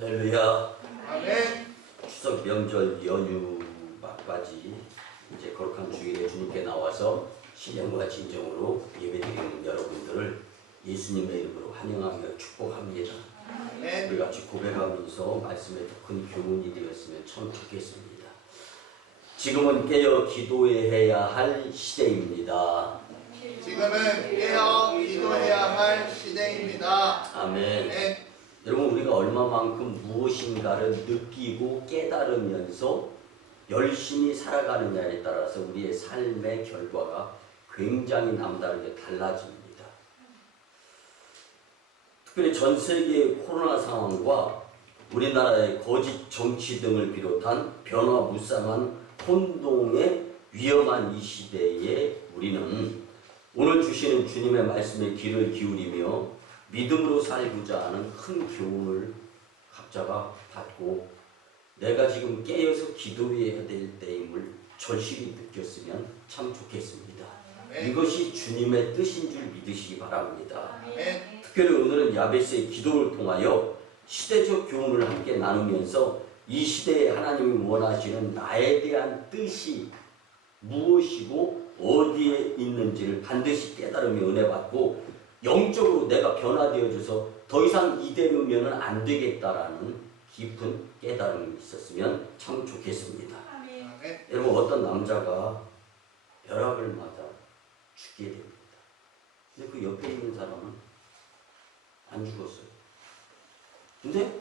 할렐루야. 아멘. 추석 명절 연휴 막바지 이제 거룩한 주일에 주님께 나와서 신령과 진정으로 예배드리는 여러분들을 예수님의 이름으로 환영하며 축복합니다. 아멘. 우리 같이 고백하면서 말씀에 더 큰 교훈이 되었으면 참 좋겠습니다. 지금은 깨어 기도해야 할 시대입니다. 지금은 깨어 기도해야 할 시대입니다. 아멘. 아멘. 여러분, 우리가 얼마만큼 무엇인가를 느끼고 깨달으면서 열심히 살아가느냐에 따라서 우리의 삶의 결과가 굉장히 남다르게 달라집니다. 특별히 전 세계의 코로나 상황과 우리나라의 거짓 정치 등을 비롯한 변화무쌍한 혼동의 위험한 이 시대에 우리는 오늘 주시는 주님의 말씀에 귀를 기울이며 믿음으로 살고자 하는 큰 교훈을 각자가 받고 내가 지금 깨어서 기도해야 될 때임을 절실히 느꼈으면 참 좋겠습니다. 아멘. 이것이 주님의 뜻인 줄 믿으시기 바랍니다. 아멘. 특별히 오늘은 야베스의 기도를 통하여 시대적 교훈을 함께 나누면서 이 시대에 하나님이 원하시는 나에 대한 뜻이 무엇이고 어디에 있는지를 반드시 깨달으며 은혜 받고 영적으로 내가 변화되어져서 더 이상 이대로면 안 되겠다라는 깊은 깨달음이 있었으면 참 좋겠습니다. 아멘. 여러분, 어떤 남자가 벼락을 맞아 죽게 됩니다. 근데 그 옆에 있는 사람은 안 죽었어요. 근데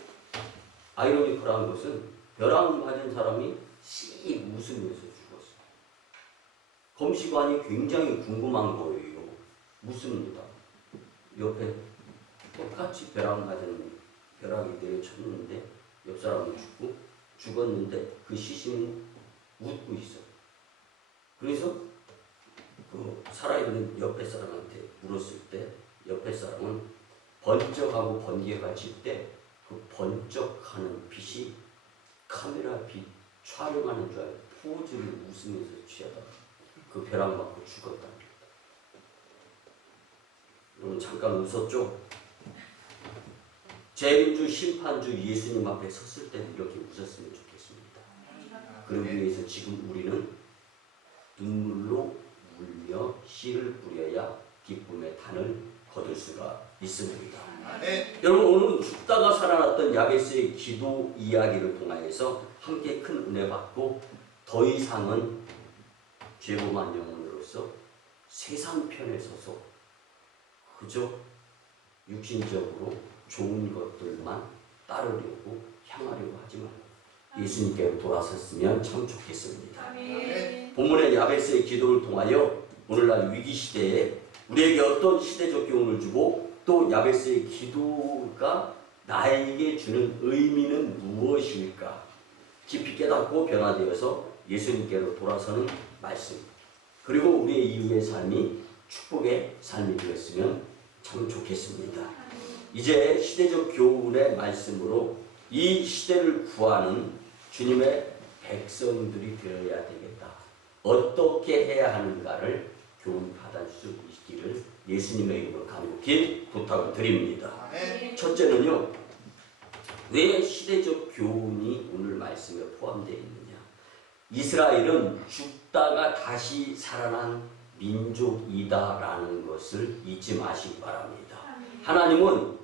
아이러니컬한 것은 벼락 맞은 사람이 씩 웃으면서 죽었어요. 검시관이 굉장히 궁금한 거예요. 묻습니다. 옆에 똑같이 벼락 맞은 벼락이 내려쳤는데 옆 사람은 죽었는데 그 시신은 웃고 있어요. 그래서 그 살아있는 옆에 사람한테 물었을 때 옆에 사람은 번쩍하고 번개가 칠 때 그 번쩍하는 빛이 카메라 빛 촬영하는 줄 알고 포즈를 웃으면서 취하다가 그 벼락 맞고 죽었답니다. 여러분, 잠깐 웃었죠? 재림주 심판주 예수님 앞에 섰을 때는 이렇게 웃었으면 좋겠습니다. 그러기 위해서 지금 우리는 눈물로 울며 씨를 뿌려야 기쁨의 단을 거둘 수가 있습니다. 아멘. 여러분, 오늘은 죽다가 살아났던 야베스의 기도 이야기를 통하여서 함께 큰 은혜 받고 더 이상은 죄범한 영혼으로서 세상 편에 서서 그저 육신적으로 좋은 것들만 따르려고 향하려고 하지 말고 예수님께로 돌아섰으면 참 좋겠습니다. 아멘. 본문의 야베스의 기도를 통하여 오늘날 위기시대에 우리에게 어떤 시대적 교훈을 주고 또 야베스의 기도가 나에게 주는 의미는 무엇일까 깊이 깨닫고 변화되어서 예수님께로 돌아서는 말씀, 그리고 우리의 이후의 삶이 축복의 삶이 되었으면 참 좋겠습니다. 이제 시대적 교훈의 말씀으로 이 시대를 구하는 주님의 백성들이 되어야 되겠다. 어떻게 해야 하는가를 교훈 받을 수 있기를 예수님의 이름으로 간곡히 부탁을 드립니다. 아멘. 첫째는요, 왜 시대적 교훈이 오늘 말씀에 포함되어 있느냐? 이스라엘은 죽다가 다시 살아난 민족이다라는 것을 잊지 마시기 바랍니다. 하나님은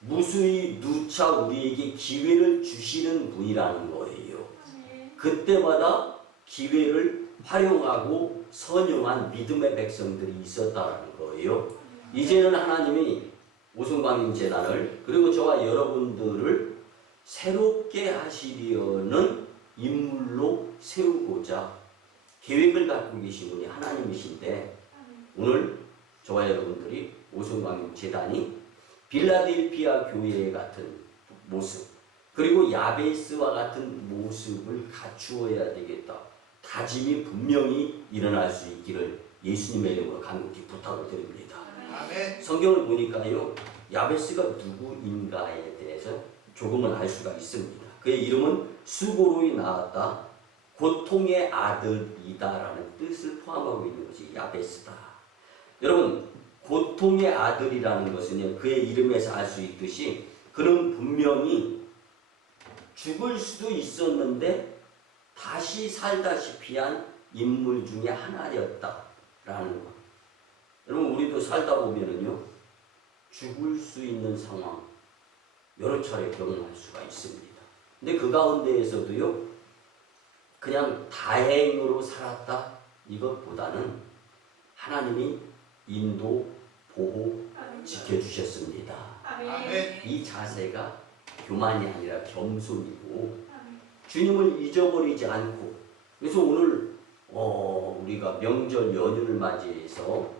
무수히 누차 우리에게 기회를 주시는 분이라는 거예요. 그때마다 기회를 활용하고 선용한 믿음의 백성들이 있었다는 거예요. 이제는 하나님이 오순광인 재단을 그리고 저와 여러분들을 새롭게 하시려는 인물로 세우고자 계획을 갖고 계신 분이 하나님이신데, 오늘 저와 여러분들이 오순광인 재단이 빌라델피아 교회 같은 모습, 그리고 야베스와 같은 모습을 갖추어야 되겠다. 다짐이 분명히 일어날 수 있기를 예수님의 이름으로 간곡히 부탁을 드립니다. 아멘. 성경을 보니까요, 야베스가 누구인가에 대해서 조금은 알 수가 있습니다. 그의 이름은 수고로이 나왔다, 고통의 아들이다라는 뜻을 포함하고 있는 것이 야베스다. 여러분, 고통의 아들이라는 것은요, 그의 이름에서 알 수 있듯이 그는 분명히 죽을 수도 있었는데 다시 살다시피 한 인물 중에 하나였다라는 것. 여러분 우리도 살다 보면은요 죽을 수 있는 상황 여러 차례 경험할 수가 있습니다. 근데 그 가운데에서도요 그냥 다행으로 살았다 이것보다는 하나님이 인도, 보호, 지켜주셨습니다. 아멘. 이 자세가 교만이 아니라 겸손이고 주님을 잊어버리지 않고 그래서 오늘 우리가 명절 연휴를 맞이해서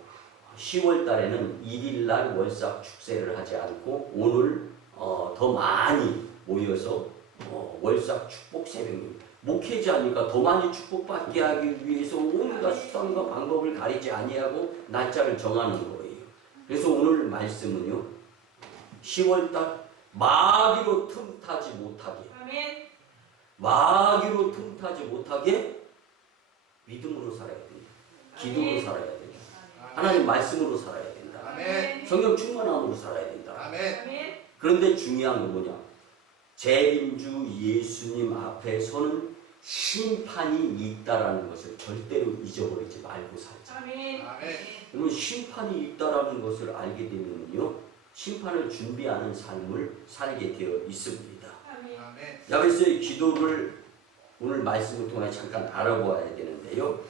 10월 달에는 1일날 월삭 축제를 하지 않고 오늘 더 많이 모여서 월삭 축복 새벽 목회자니까 더 많이 축복받게 하기 위해서 온갖 수단과 방법을 가리지 아니하고 날짜를 정하는 거예요. 그래서 오늘 말씀은요 10월달 마귀로 틈타지 못하게 마귀로 틈타지 못하게 믿음으로 살아야 된다. 기도로 살아야 된다. 하나님 말씀으로 살아야 된다. 아멘. 성령 충만함으로 살아야 된다. 아멘. 그런데 중요한 건 뭐냐? 재림주 예수님 앞에 서는 심판이 있다라는 것을 절대로 잊어버리지 말고 살자. 아멘. 그러면 심판이 있다라는 것을 알게 되면요 심판을 준비하는 삶을 살게 되어 있습니다. 아멘. 야베스의 기도를 오늘 말씀을 통해 잠깐 알아보아야 되는데요.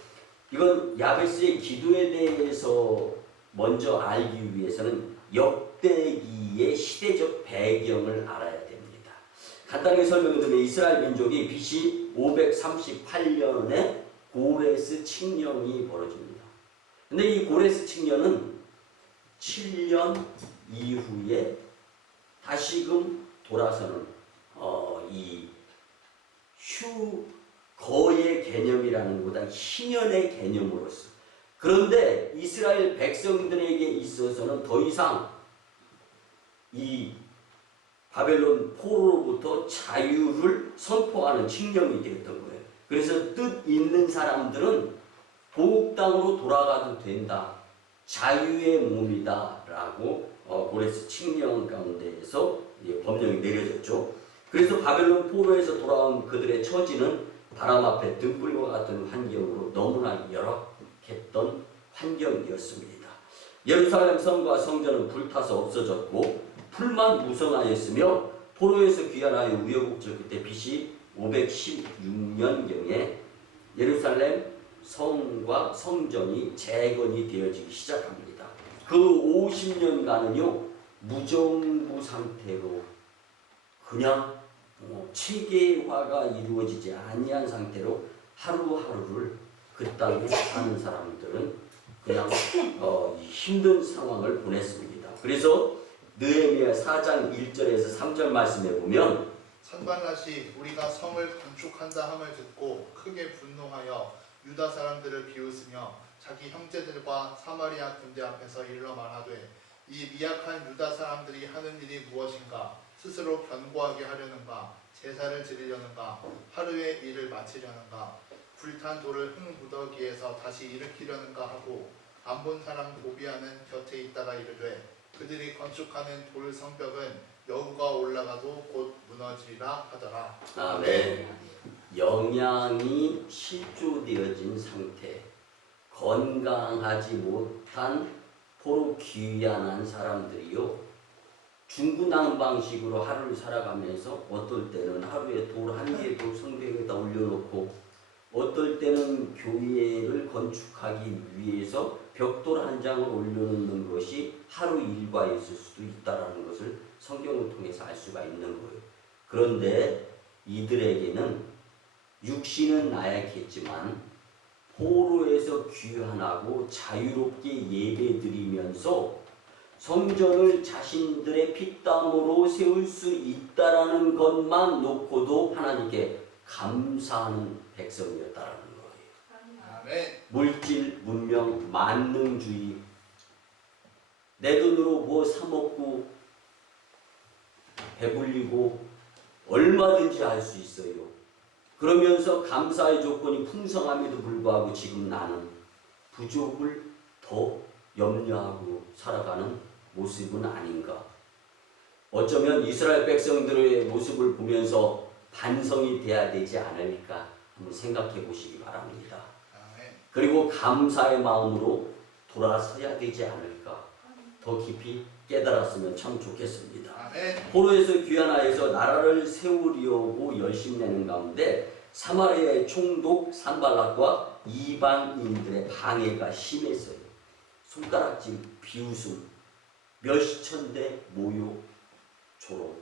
이건 야베스의 기도에 대해서 먼저 알기 위해서는 역대기의 시대적 배경을 알아야 됩니다. 간단하게 설명드리면 이스라엘 민족이 BC 538년에 고레스 칙령이 벌어집니다. 근데 이 고레스 칙령은 7년 이후에 다시금 돌아서는 이 휴거의 개념이라는 것보다 희년의 개념으로서 그런데 이스라엘 백성들에게 있어서는 더 이상 이 바벨론 포로로부터 자유를 선포하는 칙령이 되었던 거예요. 그래서 뜻 있는 사람들은 동국 땅으로 돌아가도 된다. 자유의 몸이다 라고 고레스 칙령 가운데에서 법령이 내려졌죠. 그래서 바벨론 포로에서 돌아온 그들의 처지는 바람 앞에 등불과 같은 환경으로 너무나 열악했던 환경이었습니다. 예루살렘 성과 성전은 불타서 없어졌고 풀만 무성하였으며 포로에서 귀환하여 우여곡절 끝에 BC 516년경에 예루살렘 성과 성전이 재건이 되어지기 시작합니다. 그 50년간은요 무정부 상태로 그냥 체계화가 이루어지지 아니한 상태로 하루하루를 그 땅에 사는 사람들은 그냥 힘든 상황을 보냈습니다. 그래서 느헤미야 4장 1절에서 3절 말씀에 보면 산발랏이 우리가 성을 건축한다 함을 듣고 크게 분노하여 유다 사람들을 비웃으며 자기 형제들과 사마리아 군대 앞에서 일러 말하되 이 미약한 유다 사람들이 하는 일이 무엇인가? 스스로 견고하게 하려는가? 제사를 드리려는가? 하루의 일을 마치려는가? 불탄 돌을 흙무더기에서 다시 일으키려는가 하고 안 본 사람 고비하는 곁에 있다가 이르되 그들이 건축하는 돌 성벽은 여우가 올라가도 곧 무너지리라 하더라. 아멘. 영양이 실조되어진 상태, 건강하지 못한 포로 귀환한 사람들이요 중구난 방식으로 하루를 살아가면서 어떨 때는 하루에 돌 한 개도 성벽에다 올려놓고 어떨 때는 교회를 건축하기 위해서 벽돌 한 장을 올려놓는 것이 하루 일과였을 수도 있다는 것을 성경을 통해서 알 수가 있는 거예요. 그런데 이들에게는 육신은 나약했지만 포로에서 귀환하고 자유롭게 예배드리면서 성전을 자신들의 피땀으로 세울 수 있다라는 것만 놓고도 하나님께 감사하는 백성이었다라는 거예요. 아멘. 물질, 문명, 만능주의, 내 돈으로 뭐 사먹고 배불리고 얼마든지 할 수 있어요. 그러면서 감사의 조건이 풍성함에도 불구하고 지금 나는 부족을 더 염려하고 살아가는 모습은 아닌가. 어쩌면 이스라엘 백성들의 모습을 보면서 반성이 돼야 되지 않을까 한번 생각해 보시기 바랍니다. 아멘. 그리고 감사의 마음으로 돌아서야 되지 않을까 더 깊이 깨달았으면 참 좋겠습니다. 아멘. 포로에서 귀환하여서 나라를 세우려고 열심내는 가운데 사마리아의 총독 산발락과 이방인들의 방해가 심했어요. 손가락질, 비웃음, 몇천대 모욕, 조롱.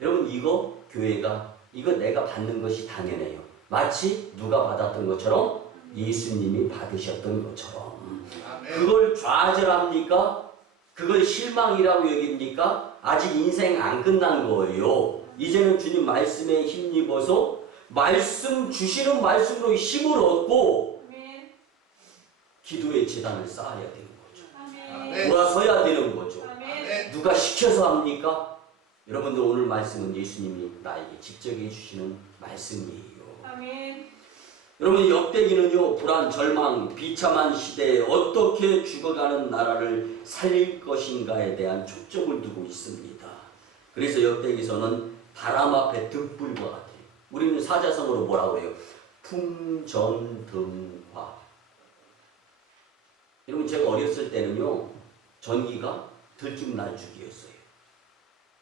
여러분 이거 교회가 이거 내가 받는 것이 당연해요. 마치 누가 받았던 것처럼 예수님이 받으셨던 것처럼. 아멘. 그걸 좌절합니까? 그걸 실망이라고 여깁니까? 아직 인생 안 끝난 거예요. 이제는 주님 말씀에 힘입어서 말씀 주시는 말씀으로 힘을 얻고 기도의 재단을 쌓아야 되는 거죠. 아멘. 돌아서야 되는 거죠. 아멘. 누가 시켜서 합니까? 여러분들 오늘 말씀은 예수님이 나에게 직접 해주시는 말씀이에요. 여러분 역대기는요 불안, 절망, 비참한 시대에 어떻게 죽어가는 나라를 살릴 것인가에 대한 초점을 두고 있습니다. 그래서 역대기서는 바람 앞에 등불과 같아요. 우리는 사자성어로 뭐라고 해요? 풍전등화. 여러분 제가 어렸을 때는요 전기가 들쭉날쭉이었어요.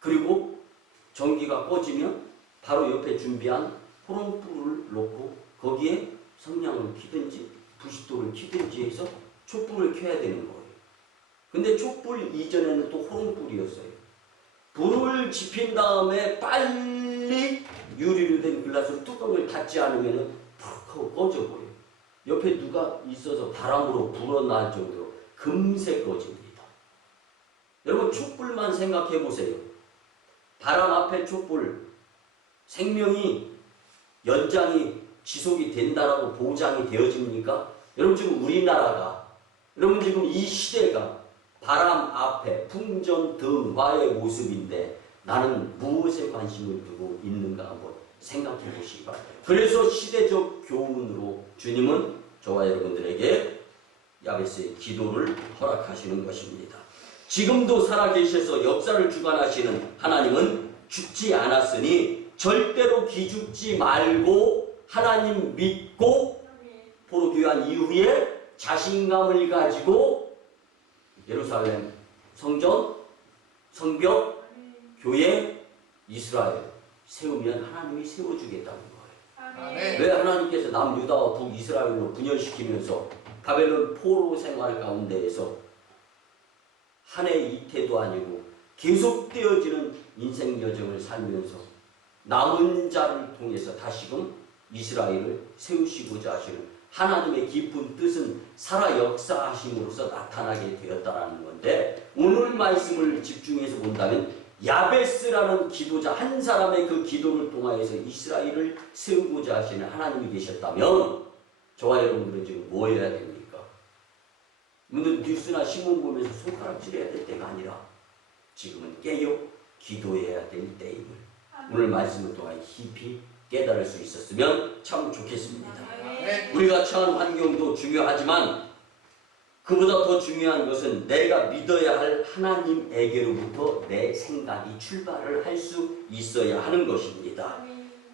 그리고 전기가 꺼지면 바로 옆에 준비한 호롱불을 놓고 거기에 성냥을 켜든지 부싯돌을 켜든지 해서 촛불을 켜야 되는 거예요. 근데 촛불 이전에는 또 호롱불이었어요. 불을 지핀 다음에 빨리 유리로 된 글라스 뚜껑을 닫지 않으면 푹 하고 꺼져버려요. 옆에 누가 있어서 바람으로 불어날 정도로 금세 꺼집니다. 여러분 촛불만 생각해 보세요. 바람 앞에 촛불, 생명이 연장이 지속이 된다라고 보장이 되어집니까? 여러분 지금 우리나라가, 여러분 지금 이 시대가 바람 앞에 풍전등화의 모습인데 나는 무엇에 관심을 두고 있는가 한번 생각해 보시기 바랍니다. 그래서 시대적 교훈으로 주님은 저와 여러분들에게 야베스의 기도를 허락하시는 것입니다. 지금도 살아계셔서 역사를 주관하시는 하나님은 죽지 않았으니 절대로 기죽지 말고 하나님 믿고 포로 귀환 이후에 자신감을 가지고 예루살렘 성전, 성벽, 교회, 이스라엘 세우면 하나님이 세워주겠다는 거예요. 아멘. 왜 하나님께서 남유다와 북이스라엘로 분열시키면서 바벨론 포로 생활 가운데에서 한 해 이태도 아니고 계속되어지는 인생 여정을 살면서 남은 자를 통해서 다시금 이스라엘을 세우시고자 하시는 하나님의 깊은 뜻은 살아 역사하심으로써 나타나게 되었다라는 건데 오늘 말씀을 집중해서 본다면 야베스라는 기도자 한 사람의 그 기도를 통하여서 이스라엘을 세우고자 하시는 하나님이 계셨다면 저와 여러분들은 지금 뭐 해야 됩니까? 여러분들 뉴스나 신문 보면서 손가락질해야 될 때가 아니라 지금은 깨어 기도해야 될 때임을 오늘 말씀을 통해 깊이 깨달을 수 있었으면 참 좋겠습니다. 우리가 처한 환경도 중요하지만 그보다 더 중요한 것은 내가 믿어야 할 하나님에게로부터 내 생각이 출발을 할 수 있어야 하는 것입니다.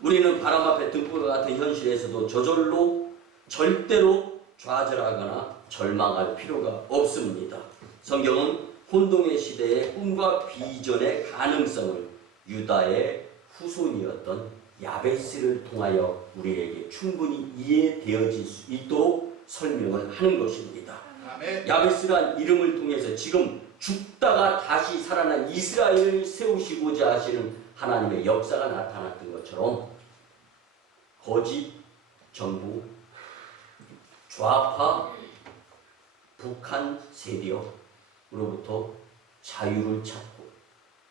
우리는 바람 앞에 등불과 같은 현실에서도 저절로 절대로 좌절하거나 절망할 필요가 없습니다. 성경은 혼동의 시대의 꿈과 비전의 가능성을 유다의 후손이었던 야베스를 통하여 우리에게 충분히 이해되어질 수 있도록 설명을 하는 것입니다. 아멘. 야베스란 이름을 통해서 지금 죽다가 다시 살아난 이스라엘을 세우시고자 하시는 하나님의 역사가 나타났던 것처럼 거짓 정부, 좌파, 북한 세력으로부터 자유를 찾고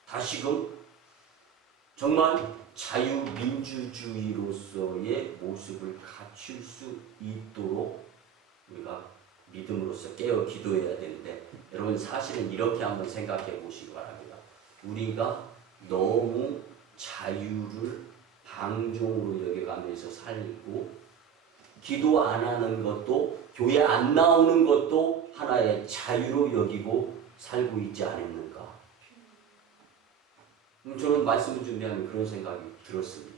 다시금 정말 자유민주주의로서의 모습을 갖출 수 있도록 우리가 믿음으로써 깨어 기도해야 되는데 여러분 사실은 이렇게 한번 생각해 보시기 바랍니다. 우리가 너무 자유를 방종으로 여겨가면서 살고 기도 안 하는 것도 교회 안 나오는 것도 하나의 자유로 여기고 살고 있지 않았는가? 저는 말씀을 준비하면 그런 생각이 들었습니다.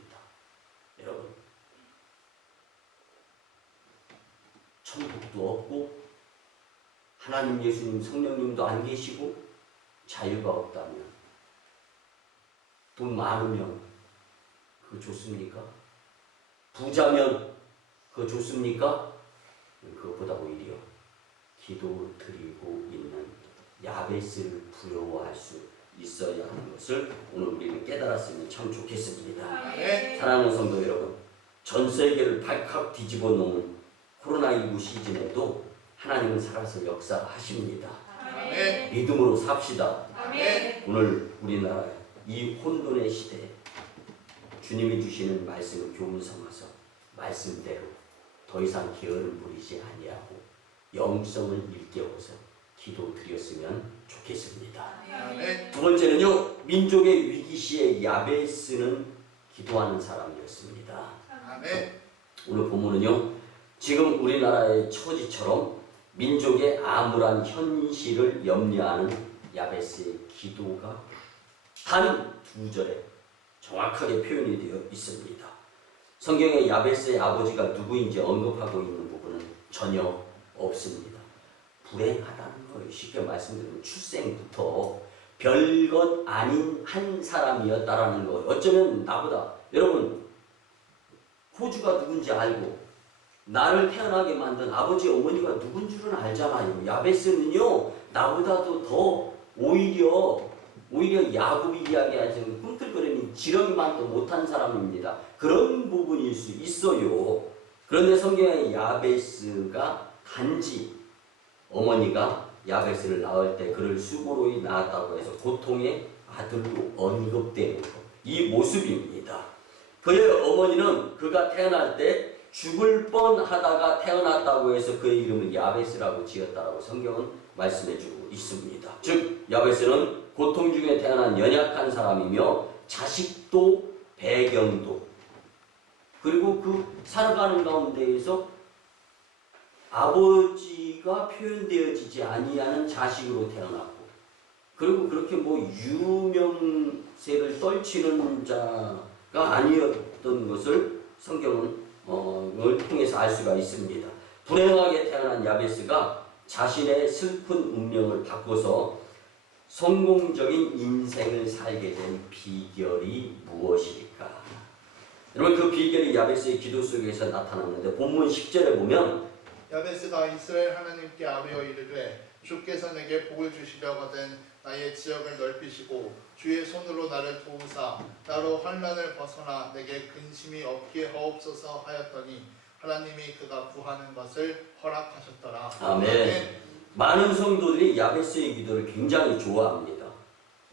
자식도 없고 하나님 예수님 성령님도 안 계시고 자유가 없다면 돈 많으면 그거 좋습니까? 부자면 그거 좋습니까? 그것보다 오히려 기도 드리고 있는 야베스를 부러워할 수 있어야 하는 것을 오늘 우리는 깨달았으면 참 좋겠습니다. 네. 사랑하는 성도 여러분, 전 세계를 발칵 뒤집어 놓은 코로나19 시즌에도 하나님은 살아서 역사하십니다. 네. 믿음으로 삽시다. 네. 오늘 우리나라 이 혼돈의 시대에 주님이 주시는 말씀을 교훈 삼아서 말씀대로 더 이상 게으름 부리지 아니하고 영성을 일깨워서 기도 드렸으면 좋겠습니다. 네. 두 번째는요, 민족의 위기 시에 야베스는 기도하는 사람이었습니다. 네. 오늘 본문은요, 지금 우리나라의 처지처럼 민족의 암울한 현실을 염려하는 야베스의 기도가 단 2절에 정확하게 표현이 되어 있습니다. 성경에 야베스의 아버지가 누구인지 언급하고 있는 부분은 전혀 없습니다. 불행하다는 거예요. 쉽게 말씀드리면 출생부터 별것 아닌 한 사람이었다라는 거예요. 어쩌면 나보다, 여러분 호주가 누군지 알고 나를 태어나게 만든 아버지 어머니가 누군 줄은 알잖아요. 야베스는요 나보다도 더 오히려 야곱이 이야기하시는 꿈틀거리는 지렁이만도 못한 사람입니다. 그런 부분일 수 있어요. 그런데 성경에 야베스가 단지 어머니가 야베스를 낳을 때 그를 수고로이 낳았다고 해서 고통의 아들로 언급되는 것, 이 모습입니다. 그의 어머니는 그가 태어날 때 죽을 뻔하다가 태어났다고 해서 그의 이름을 야베스라고 지었다라고 성경은 말씀해주고 있습니다. 즉 야베스는 고통 중에 태어난 연약한 사람이며 자식도 배경도 그리고 그 살아가는 가운데에서 아버지가 표현되어지지 아니하는 자식으로 태어났고 그리고 그렇게 뭐 유명세를 떨치는 자가 아니었던 것을 성경은 통해서 알 수가 있습니다. 불행하게 태어난 야베스가 자신의 슬픈 운명을 바꿔서 성공적인 인생을 살게 된 비결이 무엇일까? 여러분 그 비결이 야베스의 기도 속에서 나타났는데 본문 10절에 보면 야베스가 이스라엘 하나님께 아뢰어 이르되 주께서 내게 복을 주시려거든 나의 지역을 넓히시고 주의 손으로 나를 도우사 나로 환난을 벗어나 내게 근심이 없게 하옵소서 하였더니 하나님이 그가 구하는 것을 허락하셨더라. 아멘. 많은 성도들이 야베스의 기도를 굉장히 좋아합니다.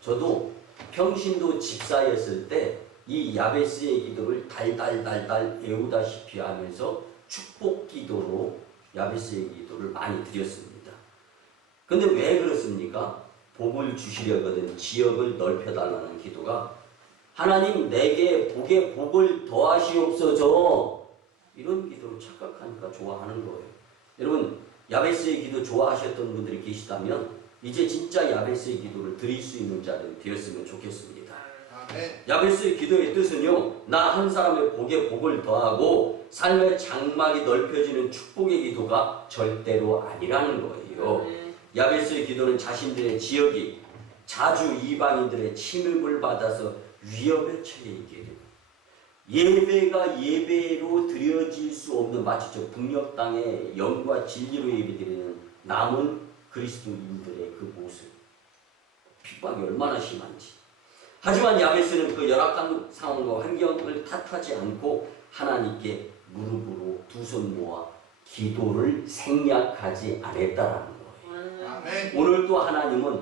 저도 평신도 집사였을 때 이 야베스의 기도를 달달달달 배우다시피 하면서 축복 기도로 야베스의 기도를 많이 드렸습니다. 근데 왜 그렇습니까? 복을 주시려거든 지역을 넓혀달라는 기도가 하나님 내게 복에 복을 더하시옵소서 이런 기도를 착각하니까 좋아하는 거예요. 여러분 야베스의 기도 좋아하셨던 분들이 계시다면 이제 진짜 야베스의 기도를 드릴 수 있는 자들이 되었으면 좋겠습니다. 야베스의 기도의 뜻은요, 나 한 사람의 복에 복을 더하고 삶의 장막이 넓혀지는 축복의 기도가 절대로 아니라는 거예요. 야베스의 기도는 자신들의 지역이 자주 이방인들의 침입을 받아서 위협에 처해 있게 됩니다. 예배가 예배로 드려질 수 없는 마치 저 북녘 땅에 영과 진리로 예배드리는 남은 그리스도인들의 그 모습, 핍박이 얼마나 심한지. 하지만 야베스는 그 열악한 상황과 환경을 탓하지 않고 하나님께 무릎으로 두 손 모아 기도를 생략하지 않았다라는 거예요. 아멘. 오늘 또 하나님은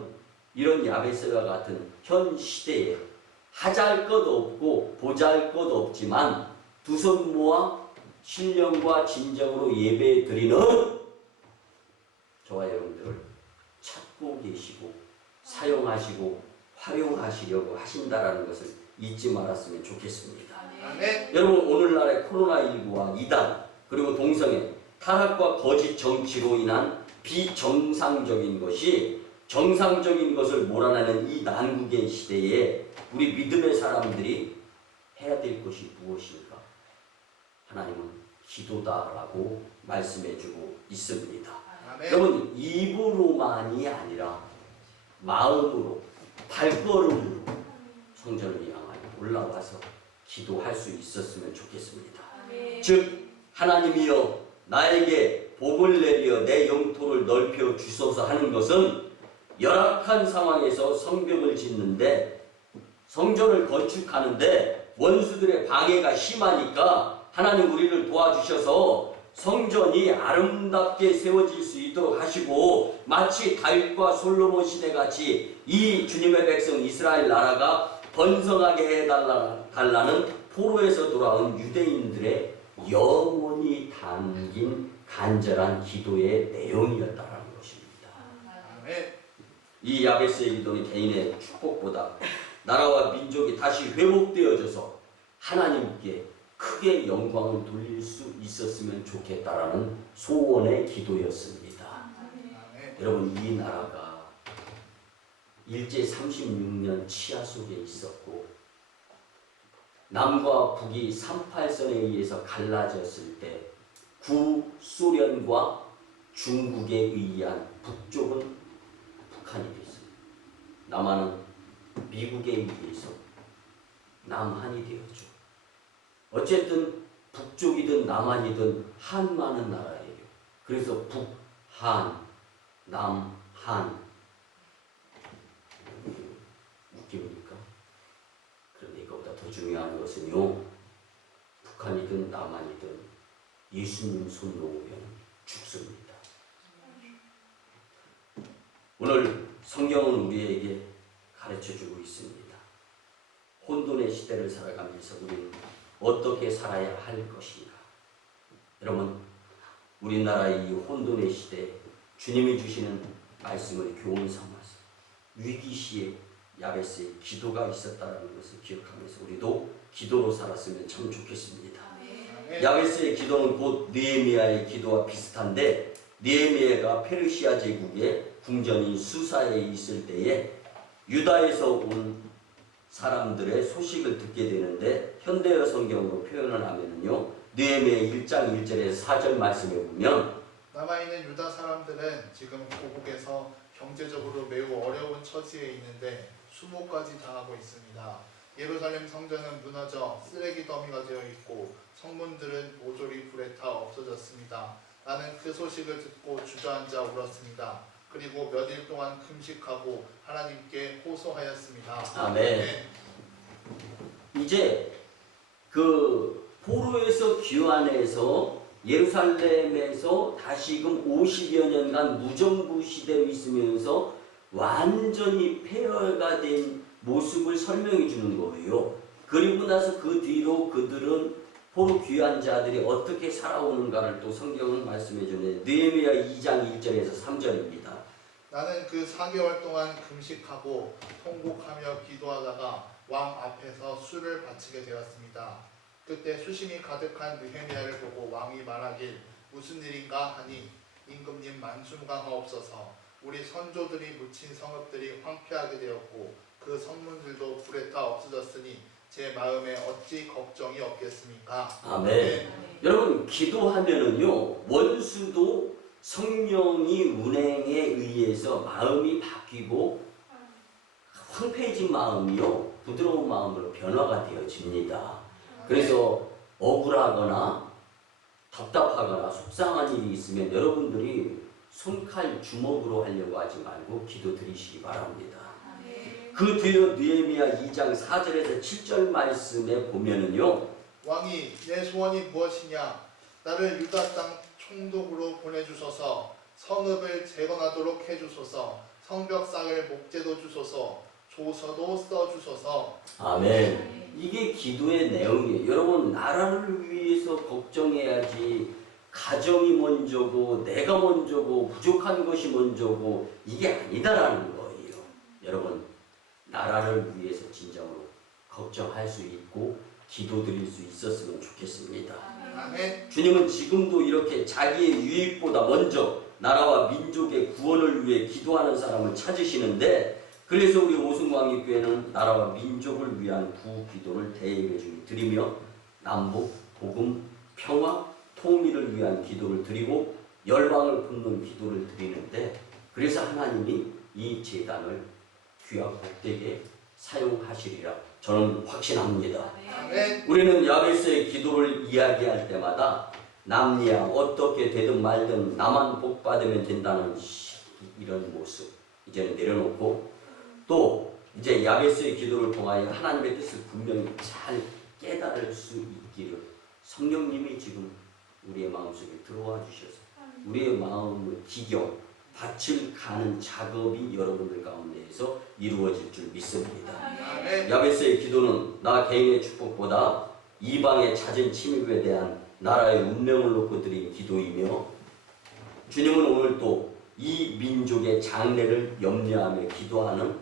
이런 야베스와 같은 현 시대에 하잘 것 없고 보잘 것 없지만 두 손 모아 신령과 진정으로 예배 드리는 저와 여러분들을 찾고 계시고 사용하시고 활용하시려고 하신다라는 것을 잊지 말았으면 좋겠습니다. 아멘. 여러분 오늘날의 코로나19와 이단 그리고 동성애 타락과 거짓 정치로 인한 비정상적인 것이 정상적인 것을 몰아내는 이 난국의 시대에 우리 믿음의 사람들이 해야 될 것이 무엇일까? 하나님은 기도다라고 말씀해주고 있습니다. 아멘. 여러분 입으로만이 아니라 마음으로 발걸음으로 성전을 향하여 올라와서 기도할 수 있었으면 좋겠습니다. 즉 하나님이여 나에게 복을 내려 내 영토를 넓혀 주소서 하는 것은 열악한 상황에서 성벽을 짓는데 성전을 건축하는데 원수들의 방해가 심하니까 하나님 우리를 도와주셔서 성전이 아름답게 세워질 수 있도록 하시고 마치 다윗과 솔로몬 시대같이 이 주님의 백성 이스라엘 나라가 번성하게 해달라는 포로에서 돌아온 유대인들의 영원히 담긴 간절한 기도의 내용이었다는 것입니다. 아멘. 이 야베스의 기도는 개인의 축복보다 나라와 민족이 다시 회복되어져서 하나님께 크게 영광을 돌릴 수 있었으면 좋겠다라는 소원의 기도였습니다. 아멘. 여러분 이 나라가 일제 36년 치하 속에 있었고 남과 북이 38선에 의해서 갈라졌을 때 구소련과 중국에 의한 북쪽은 북한이 됐어요. 남한은 미국에 의해서 남한이 되었죠. 어쨌든 북쪽이든 남한이든 한많은 나라예요. 그래서 북한, 남한 웃깁니까? 그런데 이것보다 더 중요한 것은요. 북한이든 남한이든 예수님 손 놓으면 죽습니다. 오늘 성경은 우리에게 가르쳐주고 있습니다. 혼돈의 시대를 살아가면서 우리는 어떻게 살아야 할 것인가? 여러분, 우리나라의 이 혼돈의 시대에 주님이 주시는 말씀을 교훈 삼아서 위기 시에 야베스의 기도가 있었다는 것을 기억하면서 우리도 기도로 살았으면 참 좋겠습니다. 야베스의 기도는 곧 느헤미야의 기도와 비슷한데 느헤미야가 페르시아 제국의 궁전인 수사에 있을 때에 유다에서 온 사람들의 소식을 듣게 되는데 현대어 성경으로 표현을 하면은요 느헤미야 1장 1절에서 4절 말씀에 보면 남아있는 유다 사람들은 지금 고국에서 경제적으로 매우 어려운 처지에 있는데 수모까지 당하고 있습니다. 예루살렘 성전은 무너져 쓰레기 더미가 되어 있고 성문들은 모조리 불에 타 없어졌습니다. 나는 그 소식을 듣고 주저앉아 울었습니다. 그리고 몇 일 동안 금식하고 하나님께 호소하였습니다. 아멘. 이제 그 포로에서 귀환해서 예루살렘에서 다시금 50여 년간 무정부 시대로 있으면서 완전히 폐허가 된 모습을 설명해 주는 거예요. 그리고 나서 그 뒤로 그들은 포로 귀환 자들이 어떻게 살아오는가를 또 성경은 말씀해 주네. 느헤미야 2장 1절에서 3절입니다. 나는 그 4개월 동안 금식하고 통곡하며 기도하다가 왕 앞에서 술을 바치게 되었습니다. 그때 수심이 가득한 느헤미야를 보고 왕이 말하길 무슨 일인가 하니 임금님 만수무강하옵소서. 우리 선조들이 묻힌 성읍들이 황폐하게 되었고 그 성문들도 불에 타 없어졌으니 제 마음에 어찌 걱정이 없겠습니까? 아멘. 여러분 기도하면은요 원수도 성령이 운행에 의해서 마음이 바뀌고 황폐해진 마음이요 부드러운 마음으로 변화가 되어집니다. 그래서 억울하거나 답답하거나 속상한 일이 있으면 여러분들이 손칼 주먹으로 하려고 하지 말고 기도 드리시기 바랍니다. 그 뒤로 느헤미야 2장 4절에서 7절 말씀에 보면은요 왕이 내 소원이 무엇이냐? 나를 유다 땅 총독으로 보내주소서. 성읍을 재건하도록 해주소서. 성벽상을 목재도 주소서. 조서도 써주소서. 아멘. 이게 기도의 내용이에요. 여러분 나라를 위해서 걱정해야지 가정이 먼저고 내가 먼저고 부족한 것이 먼저고 이게 아니다라는 거예요. 여러분 나라를 위해서 진정으로 걱정할 수 있고 기도드릴 수 있었으면 좋겠습니다. 아멘. 주님은 지금도 이렇게 자기의 유익보다 먼저 나라와 민족의 구원을 위해 기도하는 사람을 찾으시는데 그래서 우리 오순광립교회는 나라와 민족을 위한 구기도를 대예배중에 드리며 남북, 복음, 평화, 통일을 위한 기도를 드리고 열방을 품는 기도를 드리는데, 그래서 하나님이 이 제단을 귀하고 복되게 사용하시리라 저는 확신합니다. 아멘. 우리는 야베스의 기도를 이야기할 때마다 남이야 어떻게 되든 말든 나만 복 받으면 된다는 이런 모습 이제는 내려놓고, 또 이제 야베스의 기도를 통하여 하나님의 뜻을 분명히 잘 깨달을 수 있기를 성령님이 지금 우리의 마음속에 들어와 주셔서 우리의 마음을 기경 밭을 가는 작업이 여러분들 가운데에서 이루어질 줄 믿습니다. 아멘. 야베스의 기도는 나 개인의 축복보다 이방의 잦은 침입에 대한 나라의 운명을 놓고 드린 기도이며, 주님은 오늘 또 이 민족의 장래를 염려하며 기도하는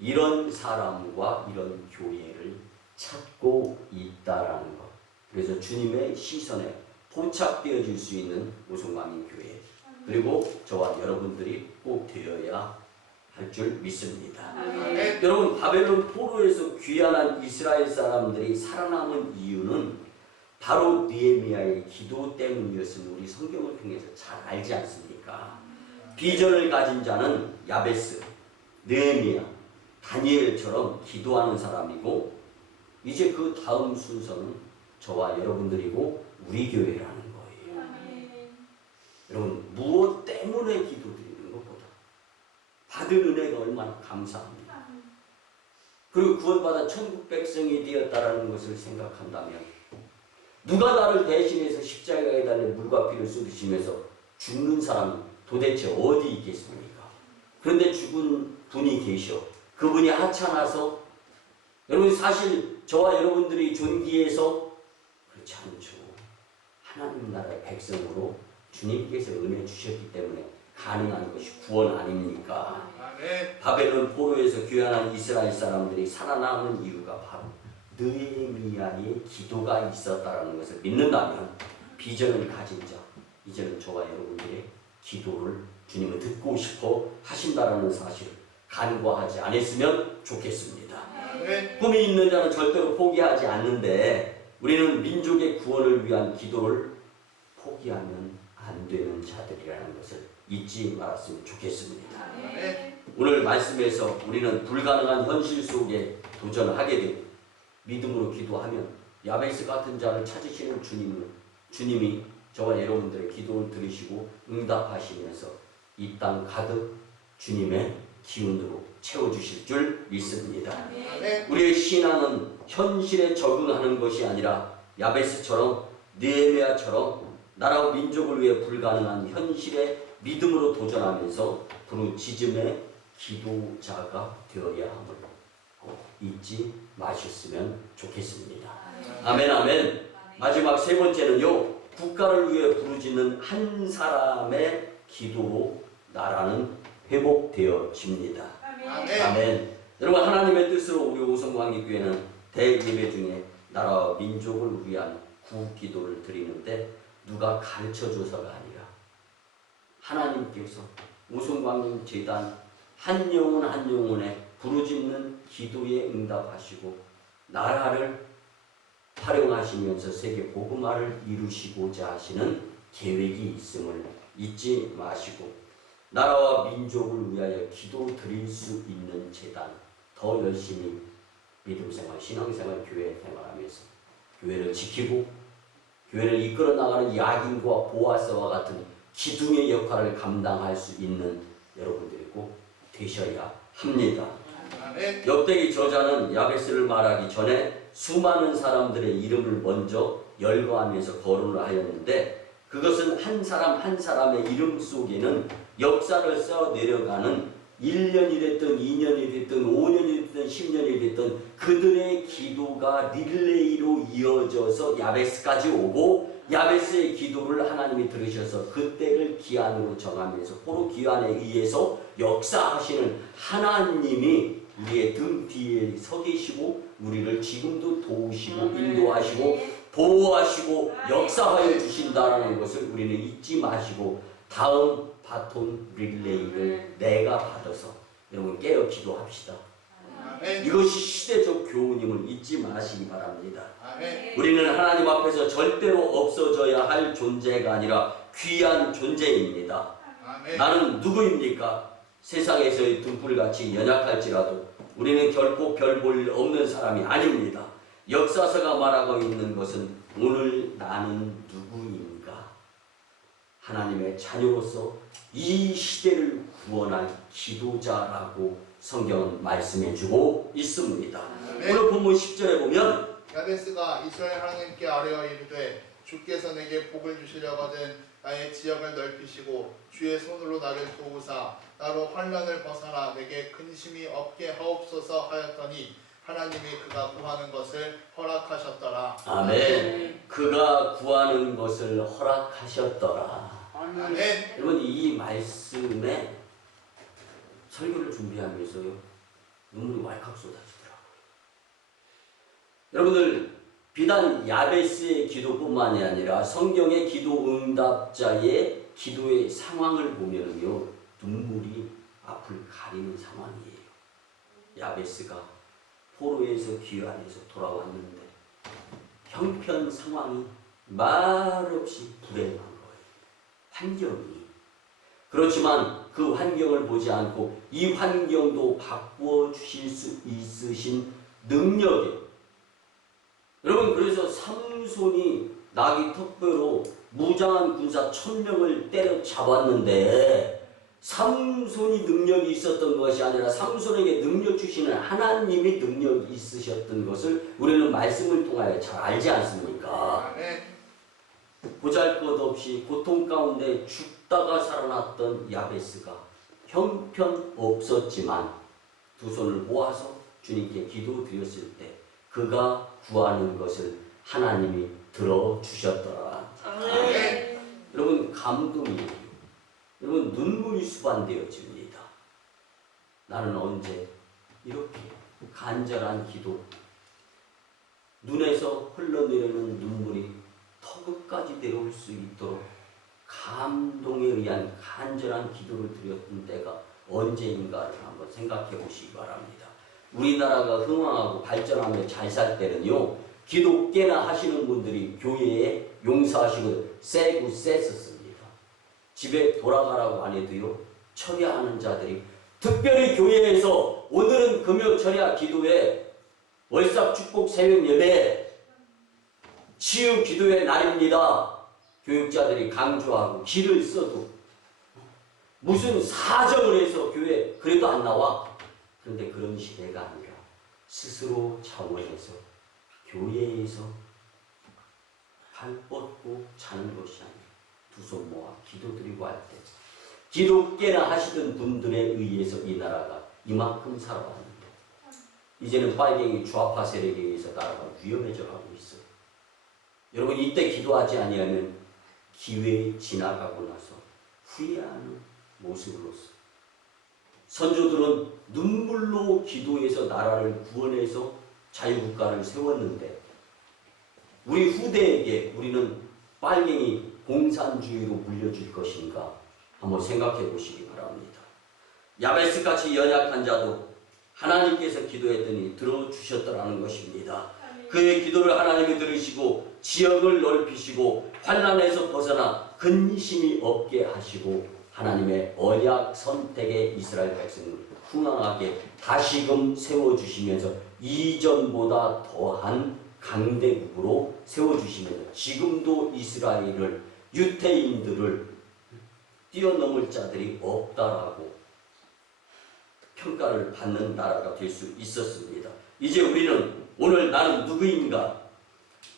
이런 사람과 이런 교회를 찾고 있다라는 것. 그래서 주님의 시선에 포착되어질 수 있는 오송광인교회, 그리고 저와 여러분들이 꼭 되어야 할 줄 믿습니다. 아멘. 여러분, 바벨론 포로에서 귀환한 이스라엘 사람들이 살아남은 이유는 바로 느헤미야의 기도 때문이었음을 우리 성경을 통해서 잘 알지 않습니까? 비전을 가진 자는 야베스, 느헤미야, 다니엘처럼 기도하는 사람이고, 이제 그 다음 순서는 저와 여러분들이고 우리 교회라는 거예요. 여러분, 무엇 때문에 기도드리는 것보다 받은 은혜가 얼마나 감사합니다. 그리고 구원받아 천국 백성이 되었다라는 것을 생각한다면, 누가 나를 대신해서 십자가에 달려 물과 피를 쏟으시면서 죽는 사람이 도대체 어디 있겠습니까? 그런데 죽은 분이 계셔. 그분이 하찮아서, 여러분 사실 저와 여러분들이 존귀해서 그렇지 않죠. 하나님 나라의 백성으로 주님께서 은혜 주셨기 때문에 가능한 것이 구원 아닙니까? 아멘. 바벨론 포로에서 귀환한 이스라엘 사람들이 살아남은 이유가 바로 느헤미야의 기도가 있었다라는 것을 믿는다면, 비전을 가진 자, 이제는 저와 여러분들의 기도를 주님은 듣고 싶어 하신다라는 사실을 간과하지 않았으면 좋겠습니다. 아멘. 꿈이 있는 자는 절대로 포기하지 않는데, 우리는 민족의 구원을 위한 기도를 포기하면 안 되는 자들이라는 것을 잊지 말았으면 좋겠습니다. 아멘. 오늘 말씀에서 우리는 불가능한 현실 속에 도전하게 되고 믿음으로 기도하면 야베스 같은 자를 찾으시는 주님이 저와 여러분들의 기도를 들으시고 응답하시면서 이 땅 가득 주님의 기운으로 채워주실 줄 믿습니다. 아멘. 우리의 신앙은 현실에 적응하는 것이 아니라 야베스처럼 느헤미야처럼 나라와 민족을 위해 불가능한 현실에 믿음으로 도전하면서 부르짖음의 기도자가 되어야 함을 꼭 잊지 마셨으면 좋겠습니다. 아멘, 아멘. 마지막 세 번째는요, 국가를 위해 부르짖는 한 사람의 기도로 나라는 회복되어집니다. 아멘. 아멘. 여러분, 하나님의 뜻으로 우리 오성광기교회는 대예배 중에 나라와 민족을 위한 구기도를 드리는데, 누가 가르쳐줘서가 아니라 하나님께서 오성광림재단 한 영혼 한 영혼에 부르짖는 기도에 응답하시고 나라를 활용하시면서 세계 복음화를 이루시고자 하시는 계획이 있음을 잊지 마시고, 나라와 민족을 위하여 기도 드릴 수 있는 재단 더 열심히 믿음생활, 신앙생활, 교회 생활하면서 교회를 지키고 교회를 이끌어 나가는 야긴과 보아스와 같은 기둥의 역할을 감당할 수 있는 여러분들이 꼭 되셔야 합니다. 아멘. 역대기 저자는 야베스를 말하기 전에 수많은 사람들의 이름을 먼저 열거하면서 거론을 하였는데, 그것은 한 사람 한 사람의 이름 속에는 역사를 써 내려가는 1년이 됐든 2년이 됐든 5년이 됐든 10년이 됐든 그들의 기도가 릴레이로 이어져서 야베스까지 오고, 야베스의 기도를 하나님이 들으셔서 그때를 기한으로 정하면서 포로 기한에 의해서 역사하시는 하나님이 우리의 등 뒤에 서 계시고 우리를 지금도 도우시고 인도하시고 보호하시고 역사하여 주신다라는 것을 우리는 잊지 마시고, 다음 바톤 릴레이를 내가 받아서 여러분 깨어 기도합시다. 아멘. 이것이 시대적 교훈임을 잊지 마시기 바랍니다. 아멘. 우리는 하나님 앞에서 절대로 없어져야 할 존재가 아니라 귀한 존재입니다. 아멘. 나는 누구입니까? 세상에서의 등불같이 연약할지라도 우리는 결코 별 볼 일 없는 사람이 아닙니다. 역사서가 말하고 있는 것은 오늘 나는 누구인가? 하나님의 자녀로서 이 시대를 구원할 기도자라고 성경은 말씀해주고 있습니다. 오늘 본문 10절에 보면 야베스가 이스라엘 하나님께 아뢰어 이르되 주께서 내게 복을 주시려거든 나의 지역을 넓히시고 주의 손으로 나를 도우사 나로 환난을 벗어나 내게 근심이 없게 하옵소서 하였더니 하나님이 그가 구하는 것을 허락하셨더라. 아멘. 그가 구하는 것을 허락하셨더라. 아멘. 여러분 이 말씀에 설교를 준비하면서요 눈물이 왈칵 쏟아지더라고요. 여러분들 비단 야베스의 기도뿐만이 아니라 성경의 기도 응답자의 기도의 상황을 보면요 눈물이 앞을 가리는 상황이에요. 야베스가 포로에서 귀환해서 돌아왔는데 형편 상황이 말없이 불행한 거예요. 환경이. 그렇지만 그 환경을 보지 않고 이 환경도 바꾸어 주실 수 있으신 능력이. 여러분 그래서 삼손이 나귀 턱뼈로 무장한 군사 1000명을 때려잡았는데 삼손이 능력이 있었던 것이 아니라 삼손에게 능력 주시는 하나님이 능력이 있으셨던 것을 우리는 말씀을 통하여 잘 알지 않습니까? 아멘. 보잘것없이 고통 가운데 죽다가 살아났던 야베스가 형편 없었지만 두 손을 모아서 주님께 기도드렸을 때 그가 구하는 것을 하나님이 들어주셨더라. 아멘. 여러분 감동이에요. 여러분 눈물이 수반되어집니다. 나는 언제 이렇게 간절한 기도, 눈에서 흘러내리는 눈물이 턱끝까지 내려올 수 있도록 감동에 의한 간절한 기도를 드렸던 때가 언제인가를 한번 생각해 보시기 바랍니다. 우리나라가 흥왕하고 발전하며 잘 살 때는요 기도 꽤나 하시는 분들이 교회에 용서하시고 세고 셌었습니다. 집에 돌아가라고 안 해도요 철야하는 자들이 특별히 교회에서 오늘은 금요 철야 기도회 월삭 축복 새벽 예배 치유 기도의 날입니다. 교육자들이 강조하고 길을 써도 무슨 사정을 해서 교회 그래도 안 나와. 그런데 그런 시대가 아니라 스스로 차원에서 교회에서 발 뻗고 자는 것이 아니라 두 손 모아 기도드리고 할 때 기도 꽤나 하시던 분들에 의해서 이 나라가 이만큼 살아왔는데 이제는 빨갱이 좌파 세력에 의해서 나라가 위험해져 가고 있어요. 여러분 이때 기도하지 아니하면 기회에 지나가고 나서 후회하는 모습으로서 선조들은 눈물로 기도해서 나라를 구원해서 자유국가를 세웠는데 우리 후대에게 우리는 빨갱이 공산주의로 물려줄 것인가 한번 생각해 보시기 바랍니다. 야베스같이 연약한 자도 하나님께서 기도했더니 들어주셨더라는 것입니다. 그의 기도를 하나님이 들으시고 지역을 넓히시고 환난에서 벗어나 근심이 없게 하시고 하나님의 언약 선택의 이스라엘 백성을 흥왕하게 다시금 세워주시면서 이전보다 더한 강대국으로 세워주시면서 지금도 이스라엘을 유태인들을 뛰어넘을 자들이 없다라고 평가를 받는 나라가 될 수 있었습니다. 이제 우리는 오늘 나는 누구인가?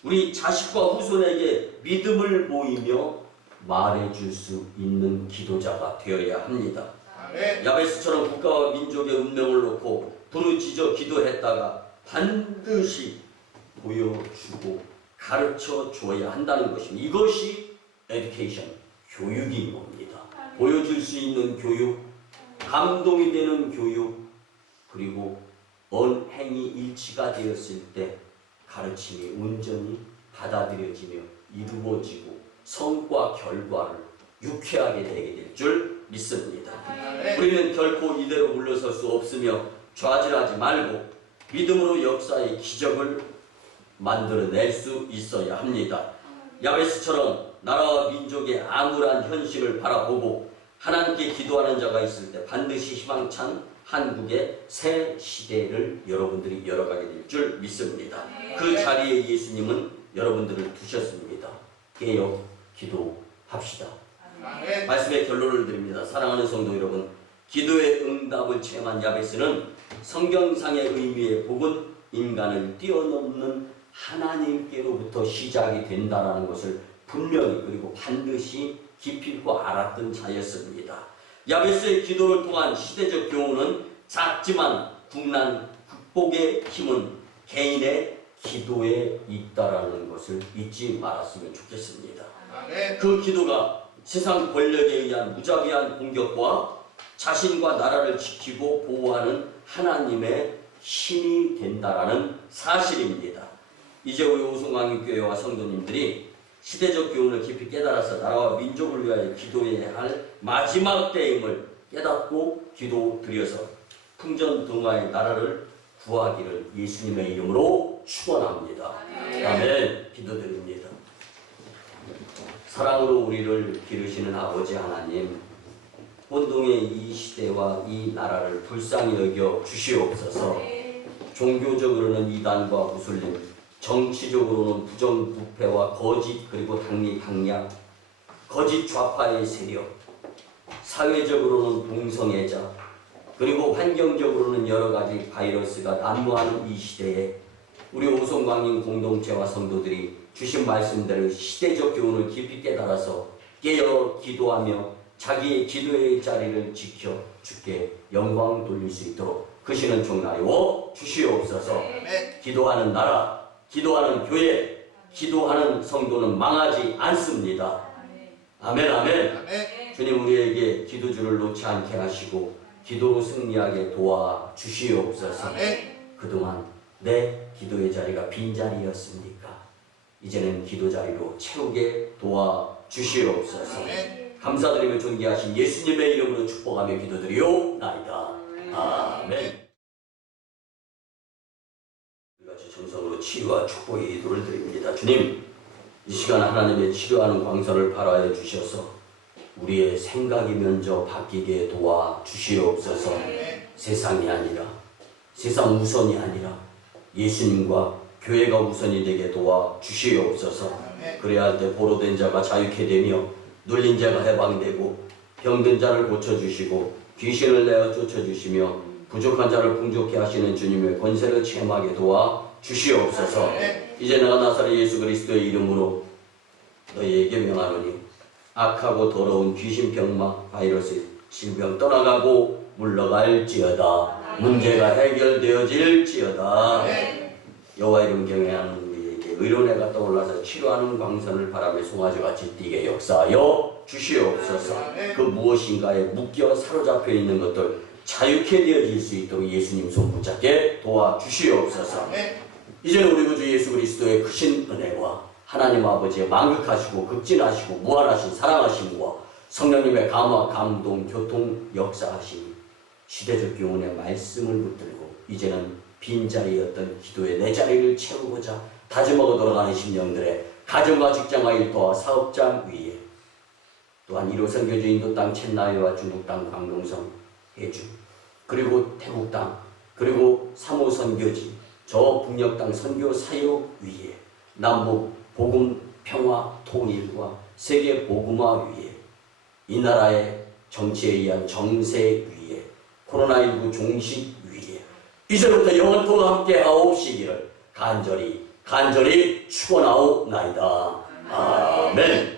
우리 자식과 후손에게 믿음을 모이며 말해줄 수 있는 기도자가 되어야 합니다. 아멘. 야베스처럼 국가와 민족의 운명을 놓고 부르짖어 기도했다가 반드시 보여주고 가르쳐 줘야 한다는 것입니다. 이것이 에듀케이션, 교육인 겁니다. 보여줄 수 있는 교육, 감동이 되는 교육, 그리고 언행이 일치가 되었을 때 가르침이 온전히 받아들여지며 이루어지고 성과 결과를 유쾌하게 되게 될 줄 믿습니다. 아멘. 우리는 결코 이대로 물러설 수 없으며 좌절하지 말고 믿음으로 역사의 기적을 만들어낼 수 있어야 합니다. 야베스처럼 나라와 민족의 암울한 현실을 바라보고 하나님께 기도하는 자가 있을 때 반드시 희망찬 한국의 새 시대를 여러분들이 열어가게 될 줄 믿습니다. 그 자리에 예수님은 여러분들을 두셨습니다. 깨어 기도합시다. 말씀의 결론을 드립니다. 사랑하는 성도 여러분, 기도의 응답을 체험한 야베스는 성경상의 의미의 복은 인간을 뛰어넘는 하나님께로부터 시작이 된다는 것을 분명히 그리고 반드시 깊이 있고 알았던 자였습니다. 야베스의 기도를 통한 시대적 교훈은 작지만 국난 극복의 힘은 개인의 기도에 있다라는 것을 잊지 말았으면 좋겠습니다. 그 기도가 세상 권력에 의한 무자비한 공격과 자신과 나라를 지키고 보호하는 하나님의 힘이 된다라는 사실입니다. 이제 우리 오송광인교회와 성도님들이 시대적 교훈을 깊이 깨달아서 나라와 민족을 위하여 기도해야 할 마지막 때임을 깨닫고 기도드려서 풍전등화의 나라를 구하기를 예수님의 이름으로 축원합니다. 아멘. 기도드립니다. 사랑으로 우리를 기르시는 아버지 하나님, 혼동의 이 시대와 이 나라를 불쌍히 여겨 주시옵소서. 종교적으로는 이단과 무슬림, 정치적으로는 부정부패와 거짓 그리고 당리당략, 거짓 좌파의 세력, 사회적으로는 동성애자, 그리고 환경적으로는 여러 가지 바이러스가 난무하는 이 시대에 우리 오송광인 공동체와 성도들이 주신 말씀대로 시대적 교훈을 깊이 깨달아서 깨어 기도하며 자기의 기도의 자리를 지켜 주께 영광 돌릴 수 있도록 크시는 종나여 주시옵소서. 기도하는 나라, 기도하는 교회, 기도하는 성도는 망하지 않습니다. 아멘, 아멘. 주님, 우리에게 기도주를 놓지 않게 하시고 기도로 승리하게 도와 주시옵소서. 그동안 내 기도의 자리가 빈자리였습니까? 이제는 기도 자리로 채우게 도와 주시옵소서. 감사드리며 존귀하신 예수님의 이름으로 축복하며 기도드리오나이다. 아멘. 같이 정성으로 치유와 축복의 기도를 드립니다. 주님, 이 시간 하나님의 치료하는 광선을 발하여 주셔서 우리의 생각이 먼저 바뀌게 도와 주시옵소서. 세상이 아니라, 세상 우선이 아니라 예수님과 교회가 우선이 되게 도와 주시옵소서. 그래야 할 때 보로된 자가 자유케 되며 눌린 자가 해방되고 병든 자를 고쳐주시고 귀신을 내어 쫓아주시며 부족한 자를 풍족케 하시는 주님의 권세를 체험하게 도와 주시옵소서. 이제 내가 나사렛 예수 그리스도의 이름으로 너희에게 명하노니 악하고 더러운 귀신 병마 바이러스 질병 떠나가고 물러갈지어다. 문제가 해결되어질지어다. 여호와 이름 경외하는 우리에게 의로내가 떠올라서 치료하는 광선을 바람에 송아지같이 뛰게 역사하여 주시옵소서. 그 무엇인가에 묶여 사로잡혀 있는 것들 자유케 되어질 수 있도록 예수님 손 붙잡게 도와주시옵소서. 이제는 우리 구주 예수 그리스도의 크신 은혜와 하나님 아버지의 만극하시고 극진하시고 무한하신 사랑하심과 성령님의 감화 감동 교통 역사하심 시대적 교훈의 말씀을 붙들고 이제는 빈자리였던 기도의 내 자리를 채우고자 다짐하고 돌아가는 심령들의 가정과 직장과 일터와 사업장 위에 또한 1호 선교주 인도 땅 첸나이와 중국 땅 광동성 해주 그리고 태국 땅 그리고 3호 선교지 저 북녘 땅 선교 사역 위에 남북 복음 평화 통일과 세계 복음화 위에 이 나라의 정치에 의한 정세 위에 코로나19 종식 위에 이제부터 영원토록 함께 하옵시기를 간절히 축원하옵나이다. 아멘.